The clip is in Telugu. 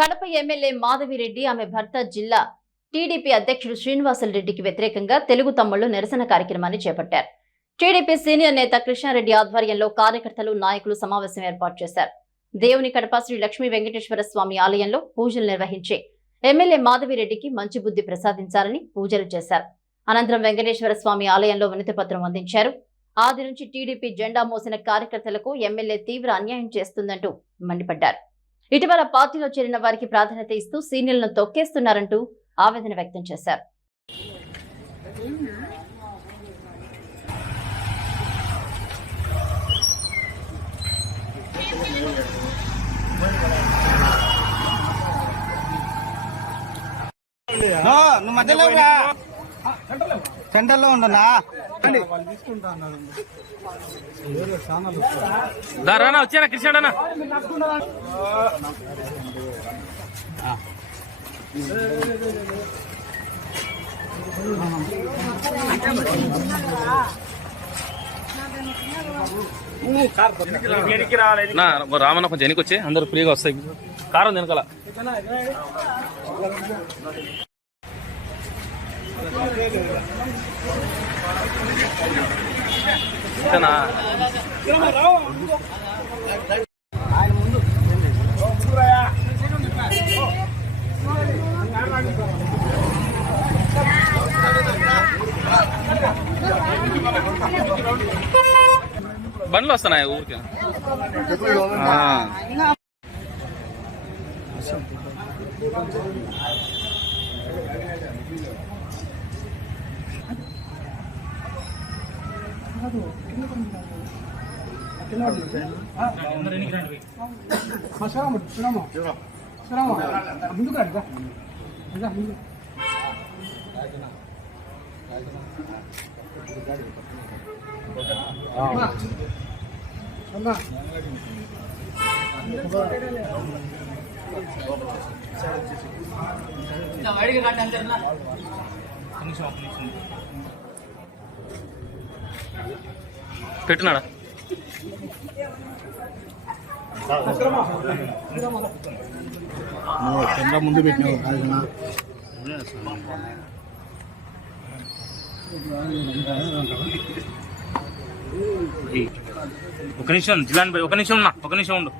కడప ఎమ్మెల్యే మాధవిరెడ్డి ఆమె భర్త జిల్లా టీడీపీ అధ్యక్షుడు శ్రీనివాసులు రెడ్డికి వ్యతిరేకంగా తెలుగు తమ్ముళ్ళు నిరసన కార్యక్రమాన్ని చేపట్టారు. టీడీపీ సీనియర్ నేత కృష్ణారెడ్డి ఆధ్వర్యంలో కార్యకర్తలు నాయకులు సమావేశం ఏర్పాటు చేశారు. దేవుని కడప శ్రీ లక్ష్మీ వెంకటేశ్వర స్వామి ఆలయంలో పూజలు నిర్వహించి ఎమ్మెల్యే మాధవిరెడ్డికి మంచి బుద్ధి ప్రసాదించాలని పూజలు చేశారు. అనంతరం వెంకటేశ్వర స్వామి ఆలయంలో వినతి పత్రం అందించారు. ఆది నుంచి టీడీపీ జెండా మోసిన కార్యకర్తలకు ఎమ్మెల్యే తీవ్ర అన్యాయం చేస్తుందంటూ మండిపడ్డారు. ఇటీవల పార్టీలో చేరిన వారికి ప్రాధాన్యత ఇస్తూ సీనియర్లను తొక్కేస్తున్నారంటూ ఆవేదన వ్యక్తం చేశారు. నువ్వు మధ్యలో సెంటర్లో ఉండనా? దా రానా వచ్చారా కృష్ణ అన్న? రామన్న కొంచెం వచ్చి అందరు ఫ్రీగా వస్తాయి. కారం వెనకాల. ఇంతనా? బండ్లు వస్తున్నాయి ఊరికి ముందుకు రండి ముందు వైడికి కాండి అందరినా పెట్టున్నాడా కెమెరా ముందు పెట్టినావు ఒక నిమిషం జిల్లాని ఒక నిమిషం ఉన్నా ఒక నిమిషం ఉండు.